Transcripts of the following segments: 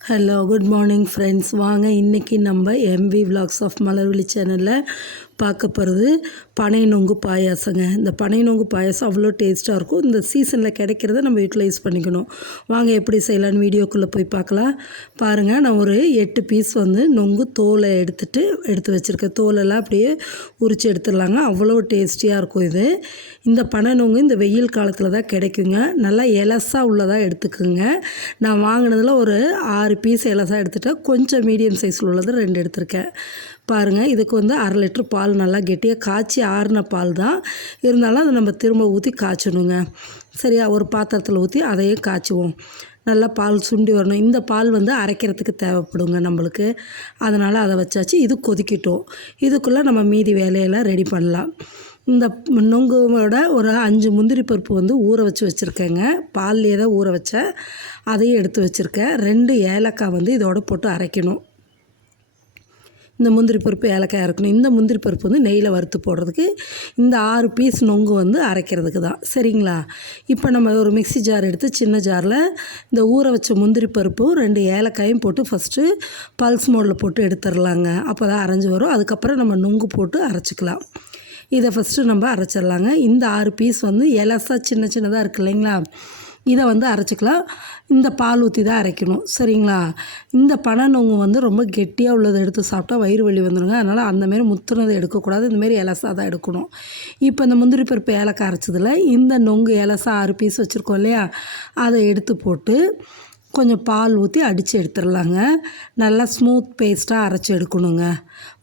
Hello good morning friends வாங்க இன்றைக்கி நம்ம எம்வி விலாக்ஸ் ஆஃப் மலர்விழி சேனலில் பார்க்க போகிறது பனை நொங்கு பாயாசங்க. இந்த பனை நொங்கு பாயாசம் அவ்வளோ டேஸ்ட்டாக இருக்கும். இந்த சீசனில் கிடைக்கிறத நம்ம யூட்டிலைஸ் பண்ணிக்கணும். வாங்க எப்படி செய்யலான்னு வீடியோக்குள்ளே போய் பார்க்கலாம். பாருங்கள் நான் ஒரு எட்டு பீஸ் வந்து நொங்கு தோலை எடுத்துட்டு எடுத்து வச்சுருக்கேன். தோலெல்லாம் அப்படியே உரித்து எடுத்துடலாங்க. அவ்வளோ டேஸ்டியாக இருக்கும் இது. இந்த பனை நொங்கு இந்த வெயில் காலத்தில் தான் கிடைக்குங்க. நல்லா எலசாக உள்ளதாக எடுத்துக்குங்க. நான் வாங்கினதில் ஒரு ஆறு பீஸ் எலசாக எடுத்துகிட்டேன் கொஞ்சம் மீடியம் சைஸில் உள்ளது ரெண்டு எடுத்திருக்கேன். பாருங்கள் இதுக்கு வந்து அரை லிட்ரு பால் நல்லா கெட்டியாக காய்ச்சி ஆறின பால் தான். இருந்தாலும் அதை நம்ம திரும்ப ஊற்றி காய்ச்சணுங்க. சரியா? ஒரு பாத்திரத்தில் ஊற்றி அதையே காய்ச்சுவோம். நல்லா பால் சுண்டி வரணும். இந்த பால் வந்து அரைக்கிறதுக்கு தேவைப்படுங்க நம்மளுக்கு. அதனால் அதை வச்சாச்சு. இது கொதிக்கட்டும். இதுக்குள்ளே நம்ம மீதி வேலையெல்லாம் ரெடி பண்ணலாம். இந்த நொங்கோட ஒரு அஞ்சு முந்திரி பருப்பு வந்து ஊற வச்சு வச்சுருக்கேங்க. பால்லையே தான் ஊற வச்சேன். அதையும் எடுத்து வச்சுருக்கேன். ரெண்டு ஏலக்காய் வந்து இதோட போட்டு அரைக்கணும். இந்த முந்திரி பருப்பு ஏலக்காய் இருக்கணும் இந்த முந்திரி பருப்பு வந்து நெய்யில் வறுத்து போடுறதுக்கு இந்த ஆறு பீஸ் நொங்கு வந்து அரைக்கிறதுக்கு தான். சரிங்களா? இப்போ நம்ம ஒரு மிக்ஸி ஜார் எடுத்து சின்ன ஜாரில் இந்த ஊற வச்ச முந்திரி பருப்பும் ரெண்டு ஏலக்காயும் போட்டு ஃபஸ்ட்டு பல்ஸ் மோடில் போட்டு எடுத்துடலாங்க அப்போ தான் அரைஞ்சி வரும். அதுக்கப்புறம் நம்ம நொங்கு போட்டு அரைச்சிக்கலாம். இதை ஃபஸ்ட்டு நம்ம அரைச்சிடலாங்க இந்த ஆறு பீஸ் வந்து எலசாக சின்ன சின்னதாக இருக்குது இல்லைங்களா? இதை வந்து அரைச்சிக்கலாம். இந்த பால் ஊற்றி தான் அரைக்கணும். சரிங்களா? இந்த பனை நொங்கு வந்து ரொம்ப கெட்டியாக உள்ளதை எடுத்து சாப்பிட்டா வயிறு வலி வந்துடுங்க அதனால் அந்தமாரி முத்துனதை எடுக்கக்கூடாது. இந்தமாரி எலசா தான் எடுக்கணும். இப்போ இந்த முந்திரி பருப்பு ஏலக்காய் அரைச்சதில் இந்த நொங்கு எலசா ஆறு பீஸ் வச்சுருக்கோம் இல்லையா? அதை எடுத்து போட்டு கொஞ்சம் பால் ஊற்றி அடித்து எடுத்துடலாங்க நல்லா ஸ்மூத் பேஸ்ட்டாக அரைச்சி எடுக்கணுங்க.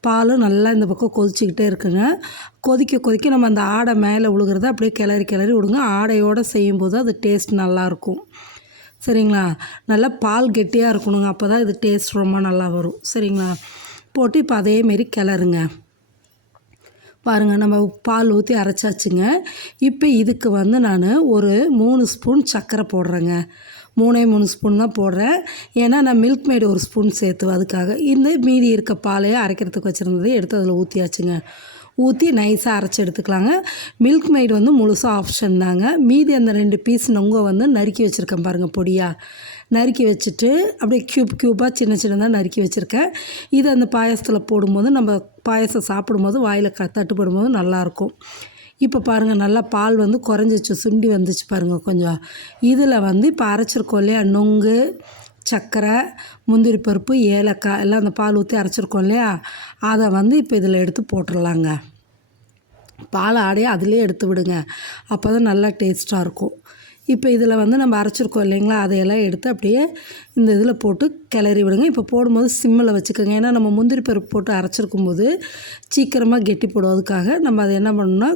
பாலும் நல்லா இந்த பக்கம் கொதிச்சிக்கிட்டே இருக்குங்க. கொதிக்க கொதிக்க நம்ம அந்த ஆடை மேலே விழுகிறத அப்படியே கிளறி கிளறி விடுங்க. ஆடையோடு செய்யும்போது அது டேஸ்ட் நல்லாயிருக்கும் சரிங்களா? நல்லா பால் கெட்டியாக இருக்கணுங்க. அப்போ தான் இது டேஸ்ட் ரொம்ப நல்லா வரும். சரிங்களா? போட்டு இப்போ அதேமாரி கிளறுங்க. பாருங்கள் நம்ம பால் ஊற்றி அரைச்சாச்சுங்க. இப்போ இதுக்கு வந்து நான் ஒரு மூணு ஸ்பூன் சர்க்கரை போடுறேங்க. மூணே மூணு ஸ்பூன் தான் போடுறேன். ஏன்னா நான் மில்க் மேடு ஒரு ஸ்பூன் சேர்த்துவேன் அதுக்காக. இந்த மீதி இருக்க பாலையே அரைக்கிறதுக்கு வச்சுருந்ததை எடுத்து அதில் ஊற்றியாச்சுங்க ஊற்றி நைஸாக அரைச்சி எடுத்துக்கலாங்க. மில்க் மெய்டு வந்து முழுசாக ஆப்ஷன் தாங்க. மீதி அந்த ரெண்டு பீஸ் நொங்க வந்து நறுக்கி வச்சுருக்கேன் பாருங்கள் பொடியாக நறுக்கி வச்சுட்டு அப்படியே க்யூப் க்யூப்பாக சின்ன சின்னதாக நறுக்கி வச்சுருக்கேன். இது அந்த பாயசத்தில் போடும்போது நம்ம பாயசம் சாப்பிடும்போது வாயில் க தட்டுப்படும் போது நல்லாயிருக்கும் இப்போ பாருங்கள் நல்லா பால் வந்து குறைஞ்சிச்சு சுண்டி வந்துச்சு பாருங்கள் கொஞ்சம். இதில் வந்து இப்போ அரைச்சிருக்கோம் இல்லையா? நொங்கு சர்க்கரை முந்திரி பருப்பு ஏலக்காய் எல்லாம் அந்த பால் ஊற்றி அரைச்சிருக்கோம் இல்லையா? அதை வந்து இப்போ இதில் எடுத்து போட்டுடலாங்க பால் ஆடையே அதிலே எடுத்து விடுங்க. அப்போ தான் நல்லா டேஸ்ட்டாக இருக்கும். இப்போ இதில் வந்து நம்ம அரைச்சிருக்கோம் இல்லைங்களா? அதையெல்லாம் எடுத்து அப்படியே இந்த இதில் போட்டு கிளறி விடுங்க. இப்போ போடும்போது சிம்மில் வச்சுக்கோங்க. ஏன்னா நம்ம முந்திரி பருப்பு போட்டு அரைச்சிருக்கும் போது சீக்கிரமாக கெட்டி போடும். அதுக்காக நம்ம அதை என்ன பண்ணணும்னா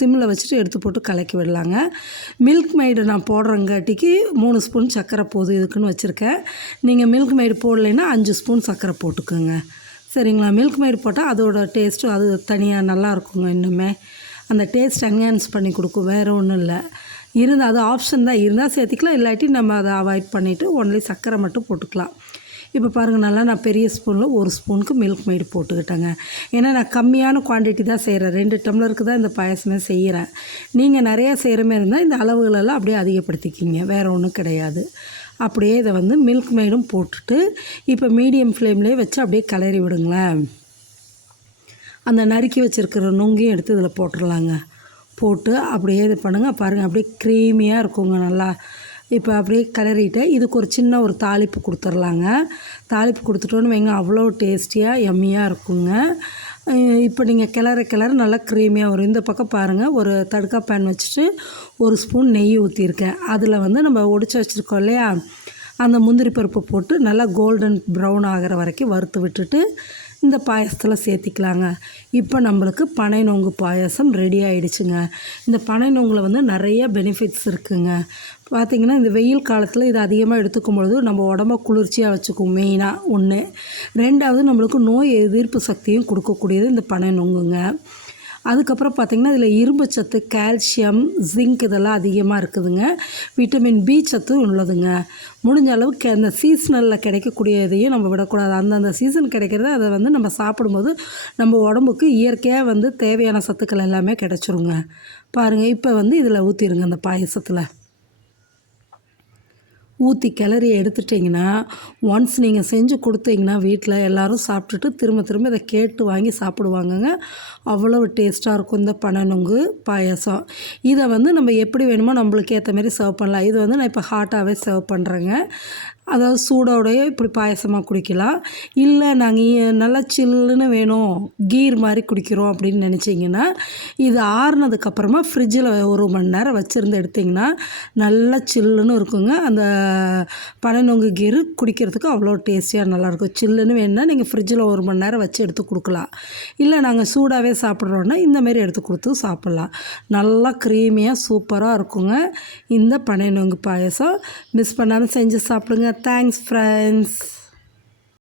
சிம்மில் வச்சுட்டு எடுத்து போட்டு கலக்கி விடலாங்க. மில்க் மைடு நான் போடுறங்காட்டிக்கு மூணு ஸ்பூன் சர்க்கரை போதும் இதுக்குன்னு வச்சுருக்கேன். நீங்கள் மில்க் மைடு போடலைன்னா அஞ்சு ஸ்பூன் சர்க்கரை போட்டுக்கோங்க. சரிங்களா? மில்க் மைடு போட்டால் அதோட டேஸ்ட்டும் அது தனியாக நல்லா இருக்குங்க இன்னுமே. அந்த டேஸ்ட் என்ஹான்ஸ் பண்ணி கொடுக்கும். வேறு ஒன்றும் இல்லை. இருந்தால் அது ஆப்ஷன் தான். இருந்தால் சேர்த்திக்கலாம். இல்லாட்டி நம்ம அதை அவாய்ட் பண்ணிவிட்டு ஒன்லி சர்க்கரை மட்டும் போட்டுக்கலாம். இப்போ பாருங்கள் நல்லா நான் பெரிய ஸ்பூனில் ஒரு ஸ்பூனுக்கு மில்க் மைடு போட்டுக்கிட்டேங்க. ஏன்னா நான் கம்மியான குவான்டிட்டி தான் செய்கிறேன் ரெண்டு டம்ளருக்கு தான் இந்த பாயசமே செய்கிறேன் நீங்கள் நிறையா செய்கிற மாதிரி இருந்தால் இந்த அளவுகளெல்லாம் அப்படியே அதிகப்படுத்திக்கிங்க. வேறு ஒன்றும் கிடையாது. அப்படியே இதை வந்து மில்க் மைடும் போட்டுட்டு இப்போ மீடியம் ஃப்ளேம்லேயே வச்சு அப்படியே கிளறி விடுங்களேன். அந்த நறுக்கி வச்சுருக்கிற நுங்கையும் எடுத்து இதில் போட்டுடலாங்க போட்டு அப்படியே இது பண்ணுங்கள் பாருங்கள் அப்படியே க்ரீமியாக இருக்குங்க நல்லா இப்போ அப்படியே கிளறிட்டு இதுக்கு ஒரு சின்ன ஒரு தாளிப்பு கொடுத்துர்லாங்க. தாளிப்பு கொடுத்துட்டோன்னு வைங்க அவ்வளோ டேஸ்டியாக எம்மியாக இருக்குங்க. இப்போ நீங்கள் கிளற கிளற நல்லா க்ரீமியாக வரும். இந்த பக்கம் பாருங்கள் ஒரு தடுக்கா பேன் வச்சுட்டு ஒரு ஸ்பூன் நெய் ஊற்றிருக்கேன் அதில் வந்து நம்ம ஒடிச்சு வச்சுருக்கோம் இல்லையா? அந்த முந்திரி பருப்பு போட்டு நல்லா கோல்டன் ப்ரௌன் ஆகிற வரைக்கும் வறுத்து விட்டுட்டு இந்த பாயசத்தில் சேர்த்திக்கலாங்க. இப்போ நம்மளுக்கு பனை நொங்கு பாயசம் ரெடி ஆகிடுச்சுங்க இந்த பனை நொங்கில் வந்து நிறைய பெனிஃபிட்ஸ் இருக்குங்க. பார்த்திங்கன்னா இந்த வெயில் காலத்தில் இது அதிகமாக எடுத்துக்கும் பொழுது நம்ம உடம்ப குளிர்ச்சியாக வச்சுக்கும் மெயினாக ஒன்று ரெண்டாவது நம்மளுக்கு நோய் எதிர்ப்பு சக்தியும் கொடுக்கக்கூடியது இந்த பனை நொங்குங்க. அதுக்கப்புறம் பார்த்திங்கன்னா இதில் இரும்பு சத்து கால்சியம் ஜிங்க் இதெல்லாம் அதிகமாக இருக்குதுங்க. விட்டமின் பி சத்தும் உள்ளதுங்க. முடிஞ்ச அளவுக்கு அந்த சீசனலில் கிடைக்கக்கூடியதையும் நம்ம விடக்கூடாது. அந்தந்த சீசன் கிடைக்கிறத அதை வந்து நம்ம சாப்பிடும்போது நம்ம உடம்புக்கு இயற்கையாக வந்து தேவையான சத்துக்கள் எல்லாமே கிடச்சிருங்க. பாருங்கள் இப்போ வந்து இதில் ஊற்றிடுங்க அந்த பாயசத்தில். ஊற்றி கிளறி எடுத்துட்டிங்கன்னா ஒன்ஸ் நீங்கள் செஞ்சு கொடுத்தீங்கன்னா வீட்டில் எல்லோரும் சாப்பிட்டுட்டு திரும்ப திரும்ப இதை கேட்டு வாங்கி சாப்பிடுவாங்கங்க. அவ்வளவு டேஸ்ட்டாக இருக்கும் இந்த பனநொங்கு பாயாசம். இதை வந்து நம்ம எப்படி வேணுமோ நம்மளுக்கு ஏற்ற மாதிரி சர்வ் பண்ணலாம். இது வந்து நான் இப்போ ஹாட்டாகவே சர்வ் பண்ணுறேங்க அதாவது சூடோடையே இப்படி பாயசமாக குடிக்கலாம். இல்லை நாங்கள் நல்லா சில்லுன்னு வேணும் கீர் மாதிரி குடிக்கிறோம் அப்படின்னு நினச்சிங்கன்னா இது ஆறுனதுக்கப்புறமா ஃப்ரிட்ஜில் ஒரு மணி நேரம் வச்சுருந்து எடுத்திங்கன்னா நல்லா சில்லுன்னு இருக்குங்க. அந்த பனநொங்கு கீர் குடிக்கிறதுக்கு அவ்வளோ டேஸ்டியாக நல்லாயிருக்கும். சில்லுன்னு வேணும்னா நீங்கள் ஃப்ரிட்ஜில் ஒரு மணி நேரம் வச்சு எடுத்து கொடுக்கலாம். இல்லை நாங்கள் சூடாகவே சாப்பிட்றோன்னா இந்தமாரி எடுத்து கொடுத்து சாப்பிட்லாம். நல்லா க்ரீமியாக சூப்பராக இருக்குங்க. இந்த பனைநொங்கு பாயசம். மிஸ் பண்ணாமல் செஞ்சு சாப்பிடுங்க. Thanks friends